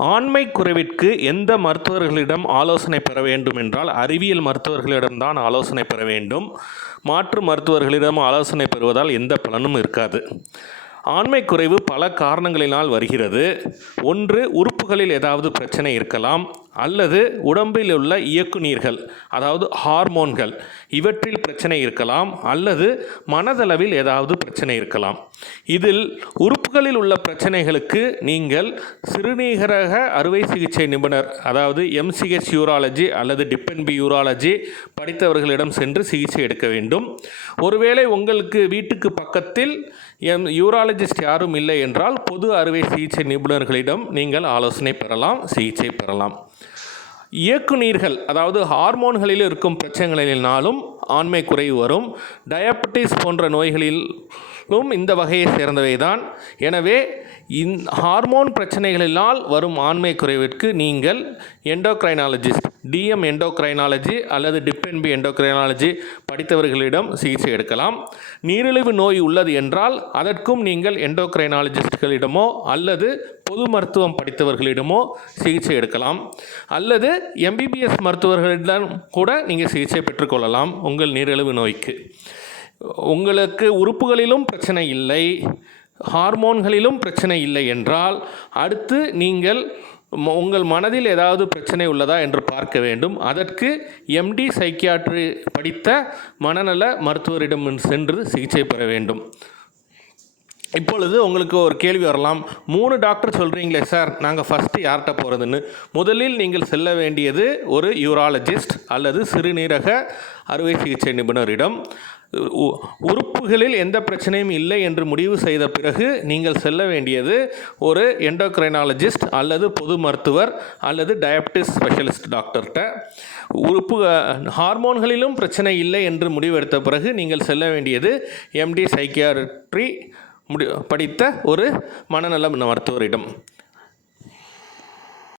ஆண்மை குறைவிற்கு எந்த மருத்துவர்களிடம் ஆலோசனை பெற வேண்டும் என்றால் அறிவியல் மருத்துவர்களிடம்தான் ஆலோசனை பெற வேண்டும். மாற்று மருத்துவர்களிடம் ஆலோசனை பெறுவதால் எந்த பலனும் இருக்காது. ஆண்மை குறைவு பல காரணங்களினால் வருகிறது. ஒன்று உறுப்புகளில் ஏதாவது பிரச்சனை இருக்கலாம். அல்லது உடம்பில் உள்ள இயக்குநீர்கள் அதாவது ஹார்மோன்கள் இவற்றில் பிரச்சனை இருக்கலாம் அல்லது மனதளவில் ஏதாவது பிரச்சனை இருக்கலாம். இதில் உறுப்புகளில் உள்ள பிரச்சனைகளுக்கு நீங்கள் சிறுநீரக அறுவை சிகிச்சை நிபுணர் அதாவது எம்சிஹெச் யூராலஜி அல்லது டிபென்பி யூராலஜி படித்தவர்களிடம் சென்று சிகிச்சை எடுக்க வேண்டும். ஒருவேளை உங்களுக்கு வீட்டுக்கு பக்கத்தில் எம் யூராலஜிஸ்ட் யாரும் இல்லை என்றால் பொது அறுவை சிகிச்சை நிபுணர்களிடம் நீங்கள் ஆலோசனை பெறலாம் சிகிச்சை பெறலாம். இயக்குநீர்கள் அதாவது ஹார்மோன்களில் இருக்கும் பிரச்சனைகளினாலும் ஆண்மை குறைவு வரும். டயபெட்டிஸ் போன்ற நோய்களிலும் இந்த வகையை சேர்ந்தவை தான் எனவே இந் ஹார்மோன் பிரச்சனைகளினால் வரும் ஆண்மை குறைவிற்கு நீங்கள் எண்டோக்ரைனாலஜிஸ்ட் டிஎம் எண்டோக்ரைனாலஜி அல்லது டிப்என்பி எண்டோக்ரைனாலஜி படித்தவர்களிடம் சிகிச்சை எடுக்கலாம். நீரிழிவு நோய் உள்ளது என்றால் அதற்கும் நீங்கள் எண்டோக்ரைனாலஜிஸ்ட்களிடமோ அல்லது பொது மருத்துவம் படித்தவர்களிடமோ சிகிச்சை எடுக்கலாம். அல்லது எம்பிபிஎஸ் மருத்துவர்களிடம் கூட நீங்கள் சிகிச்சை பெற்றுக்கொள்ளலாம் உங்கள் நீரிழிவு நோய்க்கு. உங்களுக்கு உறுப்புகளிலும் பிரச்சனை இல்லை ஹார்மோன்களிலும் பிரச்சனை இல்லை என்றால் அடுத்து நீங்கள் உங்கள் மனதில் ஏதாவது பிரச்சனை உள்ளதா என்று பார்க்க வேண்டும். அதற்கு எம்டி சைக்கியாட்ரி படித்த மனநல மருத்துவரிடம் சென்று சிகிச்சை பெற வேண்டும். இப்பொழுது உங்களுக்கு ஒரு கேள்வி வரலாம். மூணு டாக்டர் சொல்கிறீங்களே சார் நாங்கள் ஃபஸ்ட்டு யார்கிட்ட போகிறதுன்னு முதலில் நீங்கள் செல்ல வேண்டியது ஒரு யூராலஜிஸ்ட் அல்லது சிறுநீரக அறுவை சிகிச்சை நிபுணரிடம். உறுப்புகளில் எந்த பிரச்சனையும் இல்லை என்று முடிவு செய்த பிறகு நீங்கள் செல்ல வேண்டியது ஒரு எண்டோக்ரைனாலஜிஸ்ட் அல்லது பொது மருத்துவர் அல்லது டயபிட்டிஸ் ஸ்பெஷலிஸ்ட் டாக்டர்கிட்ட. உறுப்பு ஹார்மோன்களிலும் பிரச்சனை இல்லை என்று முடிவெடுத்த பிறகு நீங்கள் செல்ல வேண்டியது எம்டி சைக்கியாட்ரி முடி படித்த ஒரு மனநல மருத்துவரிடம்.